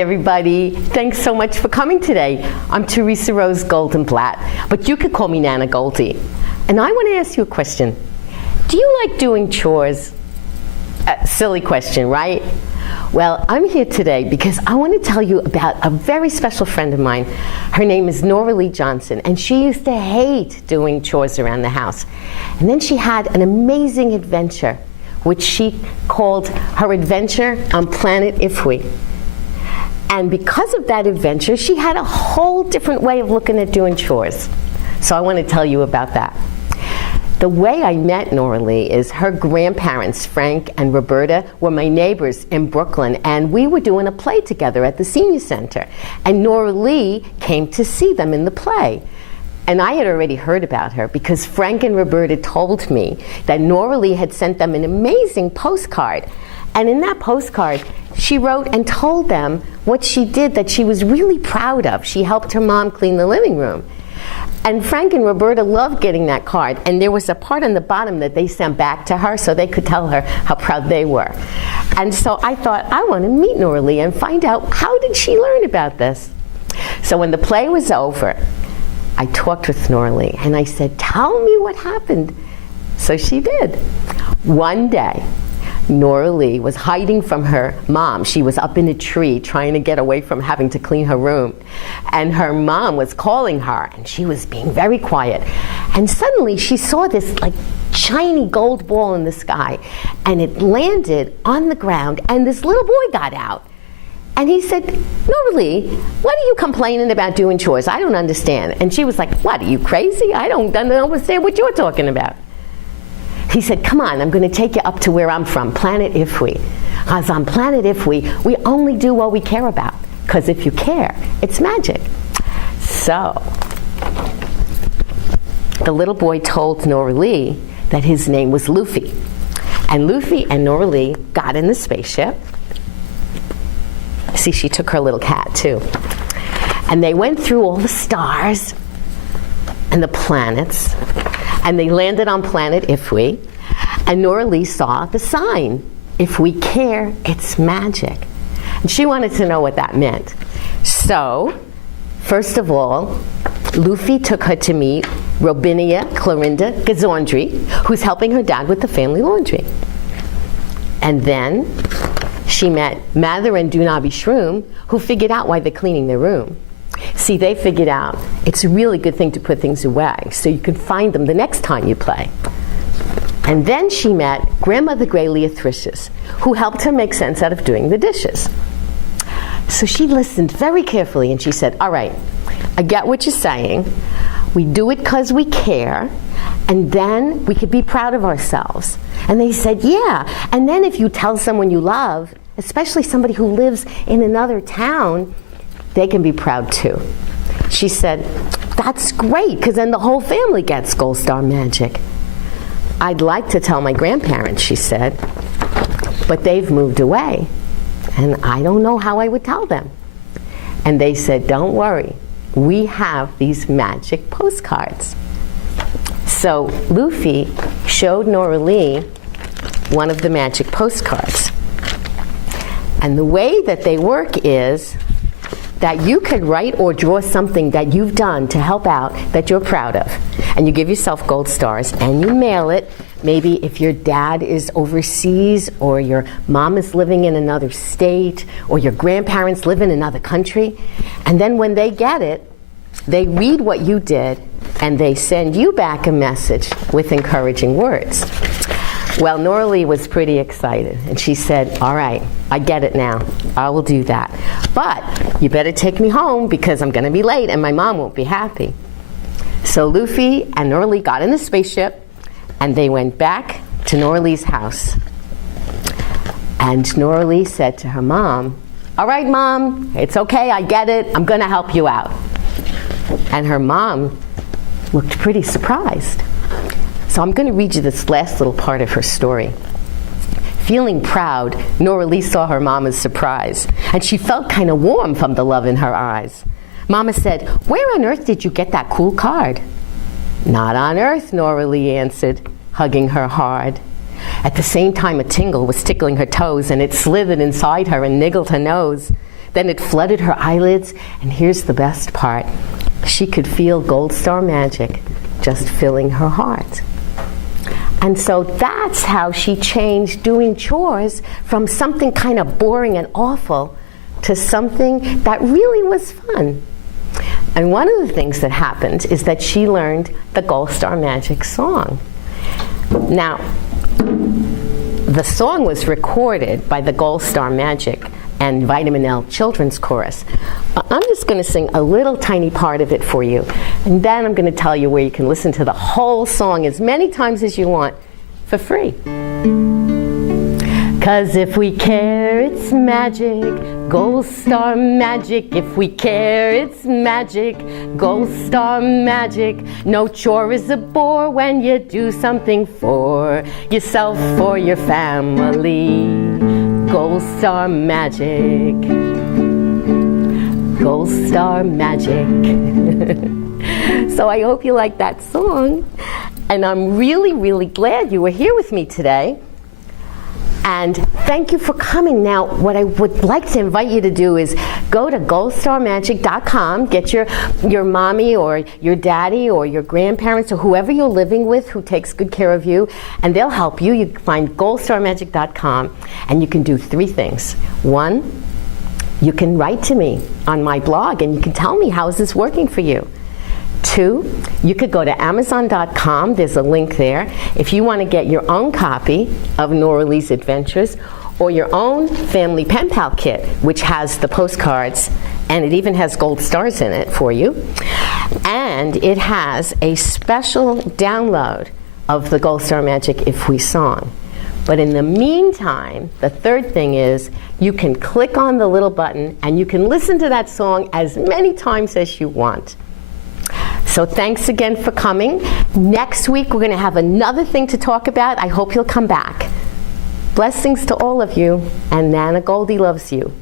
Hi everybody, thanks so much for coming today. I'm Teresa Rose Goldenblatt, but you could call me Nana Goldie. And I want to ask you a question. Do you like doing chores? Silly question, right? Well, I'm here today because I want to tell you about a very special friend of mine. Her name is Nora Lee Johnson, and she used to hate doing chores around the house. And then she had an amazing adventure, which she called her adventure on Planet Ifwi. And because of that adventure, she had a whole different way of looking at doing chores. So I want to tell you about that. The way I met Nora Lee is her grandparents, Frank and Roberta, were my neighbors in Brooklyn, and we were doing a play together at the senior center. And Nora Lee came to see them in the play. And I had already heard about her because Frank and Roberta told me that Nora Lee had sent them an amazing postcard. And in that postcard, she wrote and told them what she did that she was really proud of. She helped her mom clean the living room. And Frank and Roberta loved getting that card. And there was a part on the bottom that they sent back to her so they could tell her how proud they were. And so I thought, I want to meet Nora Lee and find out, how did she learn about this? So when the play was over, I talked with Nora Lee and I said, tell me what happened. So she did. One day, Nora Lee was hiding from her mom. She was up in a tree trying to get away from having to clean her room. And her mom was calling her and she was being very quiet. And suddenly she saw this like shiny gold ball in the sky, and it landed on the ground, and this little boy got out. And he said, Nora Lee, what are you complaining about doing chores? I don't understand. And she was like, what, are you crazy? I don't understand what you're talking about. He said, come on, I'm going to take you up to where I'm from, Planet Ifwi. Because on Planet Ifwi, we only do what we care about. Because if you care, it's magic. So, the little boy told Nora Lee that his name was Luffy. And Luffy and Nora Lee got in the spaceship. See, she took her little cat, too. And they went through all the stars and the planets, and they landed on Planet Ifwi, and Nora Lee saw the sign, if we care, it's magic. And she wanted to know what that meant. So, first of all, Luffy took her to meet Robinia Clorinda Gazondri, who's helping her dad with the family laundry. And then she met Mather and Dunabi Shroom, who figured out why they're cleaning their room. See, they figured out it's a really good thing to put things away so you can find them the next time you play. And then she met Grandmother Gray Leothricious, who helped her make sense out of doing the dishes. So she listened very carefully and she said, all right, I get what you're saying. We do it because we care, and then we could be proud of ourselves. And they said, yeah, and then if you tell someone you love, especially somebody who lives in another town, they can be proud too. She said, that's great, because then the whole family gets GoldStar magic. I'd like to tell my grandparents, she said, but they've moved away, and I don't know how I would tell them. And they said, don't worry, we have these magic postcards. So Luffy showed Nora Lee one of the magic postcards. And the way that they work is that you could write or draw something that you've done to help out that you're proud of. And you give yourself gold stars and you mail it. Maybe if your dad is overseas, or your mom is living in another state, or your grandparents live in another country. And then when they get it, they read what you did and they send you back a message with encouraging words. Well, Nora Lee was pretty excited, and she said, all right, I get it now. I will do that. But you better take me home because I'm going to be late and my mom won't be happy. So Luffy and Nora Lee got in the spaceship, and they went back to Nora Lee's house. And Nora Lee said to her mom, all right, Mom, it's okay, I get it. I'm going to help you out. And her mom looked pretty surprised. So I'm going to read you this last little part of her story. Feeling proud, Nora Lee saw her mama's surprise, and she felt kind of warm from the love in her eyes. Mama said, where on earth did you get that cool card? Not on earth, Nora Lee answered, hugging her hard. At the same time, a tingle was tickling her toes, and it slithered inside her and niggled her nose. Then it flooded her eyelids, and here's the best part. She could feel GoldStar magic just filling her heart. And so that's how she changed doing chores from something kind of boring and awful to something that really was fun. And one of the things that happened is that she learned the GoldStar Magic song. Now, the song was recorded by the GoldStar Magic and Vitamin L Children's Chorus. I'm just going to sing a little tiny part of it for you, and then I'm going to tell you where you can listen to the whole song as many times as you want for free. 'Cause if we care, it's magic, GoldStar magic. If we care, it's magic, GoldStar magic. No chore is a bore when you do something for yourself or your family. GoldStar magic, GoldStar magic. So I hope you like that song, and I'm really, really glad you were here with me today. And thank you for coming. Now, what I would like to invite you to do is go to goldstarmagic.com, get your mommy or your daddy or your grandparents or whoever you're living with who takes good care of you, and they'll help you. You can find goldstarmagic.com, and you can do 3 things. 1, you can write to me on my blog, and you can tell me, how is this working for you? 2, you could go to Amazon.com, there's a link there, if you want to get your own copy of Nora Lee's Adventures, or your own family pen pal kit, which has the postcards, and it even has gold stars in it for you. And it has a special download of the GoldStar Magic If We song. But in the meantime, the 3rd thing is you can click on the little button and you can listen to that song as many times as you want. So thanks again for coming. Next week we're going to have another thing to talk about. I hope you'll come back. Blessings to all of you, and Nana Goldie loves you.